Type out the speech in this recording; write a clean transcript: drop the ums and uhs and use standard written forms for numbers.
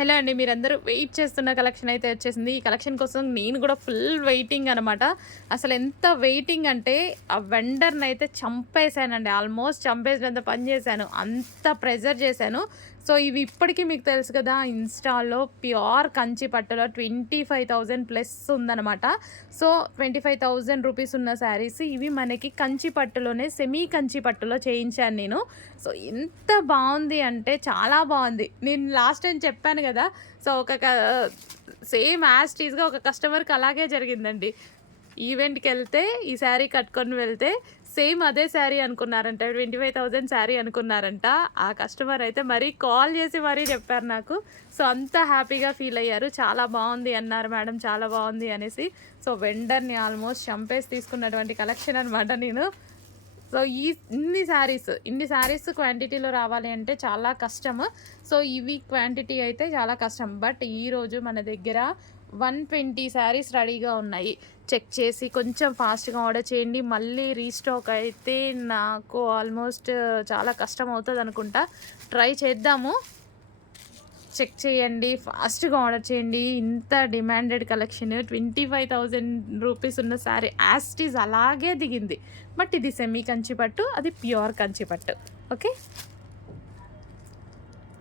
Hello అండి. మీరందరూ wait చేస్తున్న కలెక్షన్ అయితే వచ్చేసింది. ఈ కలెక్షన్ కోసం నేను కూడా ఫుల్ వెయిటింగ్ అనమాట. అసలెంత వెయిటింగ్ అంటే ఆ వెండర్‌నైతే చంపేసానండి. ఆల్మోస్ట్ చంపేసినంత పని చేశాను. అంత ప్రెజర్ చేశాను. సో, ఇవి ఇప్పటికి మీకు తెలుసు కదా! ఇన్‌స్టాలో ప్యూర్ కంచి పట్టులో 25,000 ప్లస్ ఉందనమాట. సో, 25,000 రూపీస్ ఉన్న శారీస్ ఇవి మనకి కంచి పట్టులోనే సెమీ కంచి పట్టులో చేయించాను నేను. సో, ఎంత బావుంది అంటే చాలా బావుంది. నేను లాస్ట్ టైమ్ చెప్పాను గదా! సో, సేమ్ యాజ్ టీజ్‌గా ఒక కస్టమర్‌కి అలాగే జరిగిందండి. ఈవెంట్‌కెళ్తే ఈ శారీ కట్టుకొని వెళ్తే సేమ్ అదే శారీ అనుకున్నారంట. 25,000 శారీ అనుకున్నారంట. ఆ కస్టమర్ అయితే మరీ కాల్ చేసి మరీ చెప్పారు నాకు. సో, అంత హ్యాపీగా ఫీల్ అయ్యారు. చాలా బావుంది అన్నారు మేడం. చాలా బావుంది అనేసి. సో, వెండర్‌ని ఆల్మోస్ట్ చంపేసి తీసుకున్నటువంటి కలెక్షన్ అనమాట నేను. సో, ఇన్ని శారీస్ క్వాంటిటీలో రావాలి అంటే చాలా కష్టము. సో, ఇవి క్వాంటిటీ అయితే చాలా కష్టం. బట్ ఈరోజు మన దగ్గర 120 శారీస్ రెడీగా ఉన్నాయి. చెక్ చేసి కొంచెం ఫాస్ట్‌గా ఆర్డర్ చేయండి. మళ్ళీ రీస్టాక్ అయితే నాకు ఆల్మోస్ట్ చాలా కష్టం అవుతదనుకుంటా. ట్రై చేద్దాము. చెక్ చేయండి. ఫాస్ట్‌గా ఆర్డర్ చేయండి. ఇంత డిమాండెడ్ కలెక్షన్ 25,000 రూపీస్ ఉన్న శారీ యాజ్ ఇట్ ఈజ్ అలాగే దిగింది. బట్ ఇది సెమీ కంచి పట్టు, అది ప్యూర్ కంచి పట్టు. ఓకే.